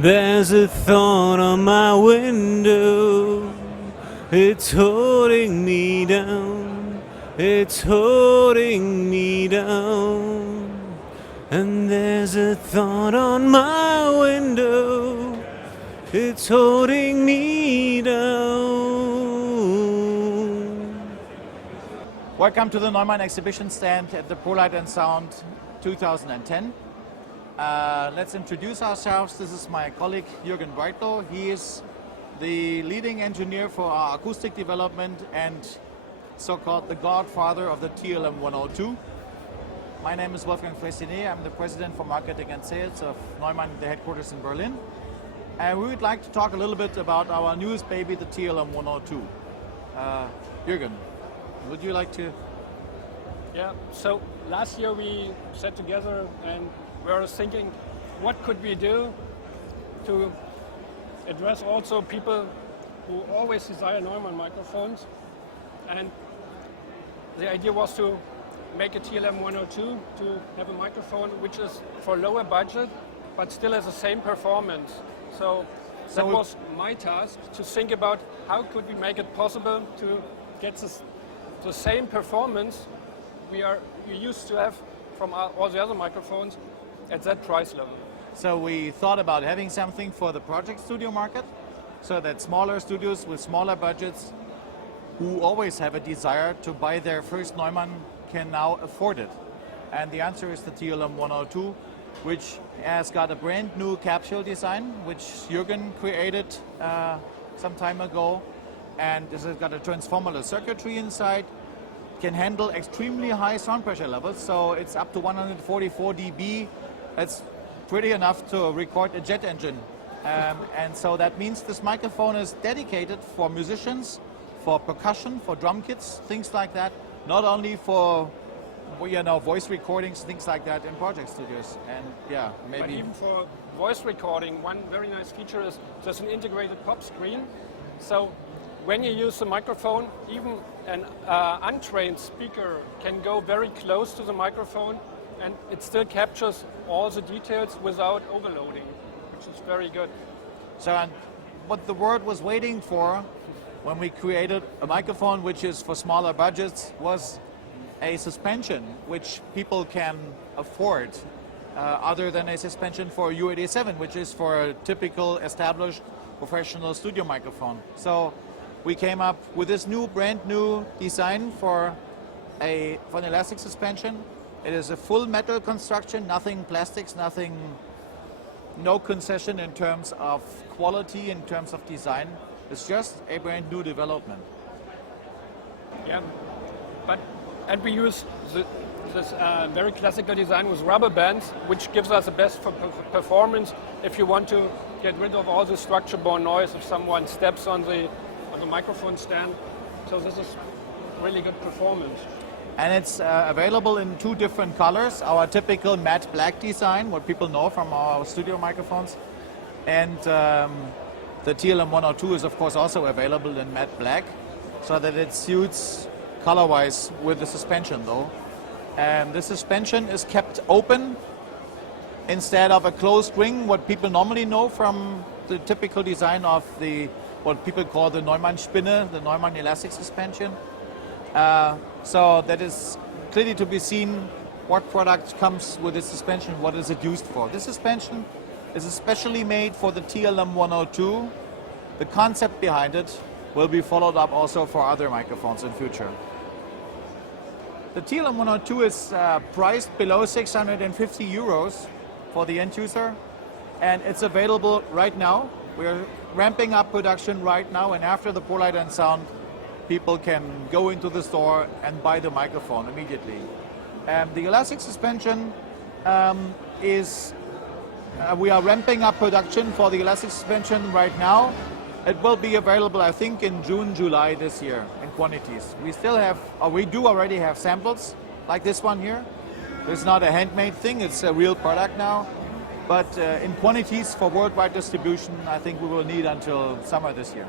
There's a thought on my window, it's holding me down, it's holding me down. And there's a thought on my window, it's holding me down. Welcome to the Neumann exhibition stand at the ProLight & Sound 2010. Let's introduce ourselves. This is my colleague Jürgen Breitlow. He is the leading engineer for our acoustic development and so-called the godfather of the TLM 102. My name is Wolfgang Fressinet. I'm the president for marketing and sales of Neumann, the headquarters in Berlin. And we would like to talk a little bit about our newest baby, the TLM 102. Jürgen, would you like to? Yeah, so last year we sat together and we were thinking, what could we do to address also people who always desire Neumann microphones? And the idea was to make a TLM 102 to have a microphone which is for lower budget, but still has the same performance. So that was my task, to think about how could we make it possible to get the same performance we used to have from all the other microphones at that price level. So we thought about having something for the project studio market, so that smaller studios with smaller budgets who always have a desire to buy their first Neumann can now afford it. And the answer is the TLM 102, which has got a brand new capsule design, which Jürgen created some time ago. And this has got a transformer circuitry inside, can handle extremely high sound pressure levels, so it's up to 144 dB. It's pretty enough to record a jet engine. And so that means this microphone is dedicated for musicians, for percussion, for drum kits, things like that. Not only for, you know, voice recordings, things like that in project studios. And yeah, maybe. But even for voice recording, one very nice feature is there's an integrated pop screen. So when you use the microphone, even an untrained speaker can go very close to the microphone and it still captures all the details without overloading, which is very good. So, and what the world was waiting for when we created a microphone which is for smaller budgets was a suspension which people can afford, other than a suspension for U87, which is for a typical established professional studio microphone. So we came up with this brand new design for an elastic suspension. It is a full metal construction, nothing plastics, no concession in terms of quality, in terms of design. It's just a brand new development. Yeah, and we use this very classical design with rubber bands, which gives us the best performance if you want to get rid of all the structure-borne noise if someone steps on the microphone stand. So this is really good performance. And it's available in two different colors. Our typical matte black design, what people know from our studio microphones. And the TLM 102 is of course also available in matte black, so that it suits color-wise with the suspension though. And the suspension is kept open instead of a closed ring, what people normally know from the typical design of what people call the Neumann Spinne, the Neumann elastic suspension. So that is clearly to be seen what product comes with this suspension, what is it used for. This suspension is especially made for the TLM 102. The concept behind it will be followed up also for other microphones in future. The TLM 102 is priced below 650 euros for the end user, and it's available right now. We're ramping up production right now, and after the ProLight & Sound, people can go into the store and buy the microphone immediately. The elastic suspension we are ramping up production for the elastic suspension right now. It will be available, I think, in June, July this year in quantities. We do already have samples like this one here. It's not a handmade thing, it's a real product now. But in quantities for worldwide distribution, I think we will need until summer this year.